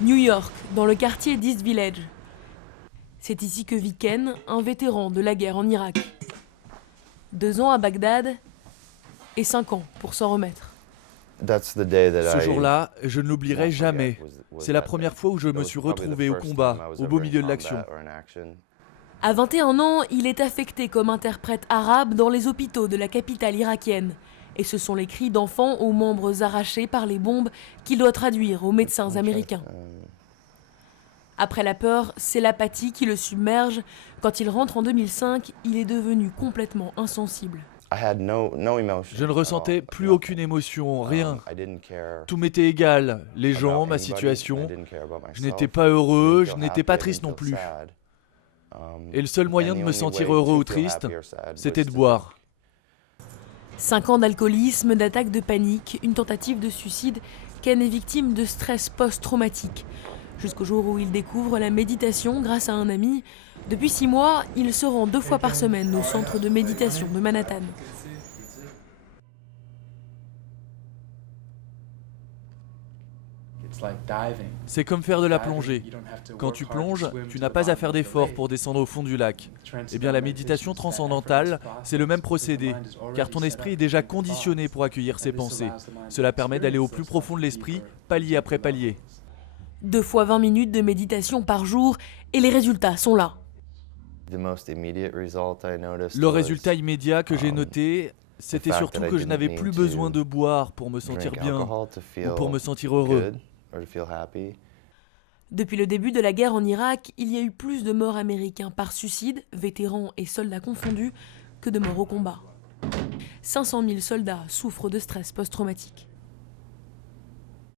New York, dans le quartier d'East Village. C'est ici que vit Ken, un vétéran de la guerre en Irak. 2 ans à Bagdad et 5 ans pour s'en remettre. Ce jour-là, je ne l'oublierai jamais. C'est la première fois où je me suis retrouvé au combat, au beau milieu de l'action. À 21 ans, il est affecté comme interprète arabe dans les hôpitaux de la capitale irakienne. Et ce sont les cris d'enfants aux membres arrachés par les bombes qu'il doit traduire aux médecins américains. Après la peur, c'est l'apathie qui le submerge. Quand il rentre en 2005, il est devenu complètement insensible. Je ne ressentais plus aucune émotion, rien. Tout m'était égal, les gens, ma situation. Je n'étais pas heureux, je n'étais pas triste non plus. Et le seul moyen de me sentir heureux ou triste, c'était de boire. 5 ans d'alcoolisme, d'attaques de panique, une tentative de suicide, Ken est victime de stress post-traumatique. Jusqu'au jour où il découvre la méditation grâce à un ami. Depuis 6 mois, il se rend 2 fois par semaine au centre de méditation de Manhattan. C'est comme faire de la plongée. Quand tu plonges, tu n'as pas à faire d'efforts pour descendre au fond du lac. Eh bien, la méditation transcendantale, c'est le même procédé, car ton esprit est déjà conditionné pour accueillir ses pensées. Cela permet d'aller au plus profond de l'esprit, palier après palier. 2 fois 20 minutes de méditation par jour et les résultats sont là. Le résultat immédiat que j'ai noté, c'était surtout que je n'avais plus besoin de boire pour me sentir bien ou pour me sentir heureux. Depuis le début de la guerre en Irak, il y a eu plus de morts américains par suicide, vétérans et soldats confondus, que de morts au combat. 500 000 soldats souffrent de stress post-traumatique.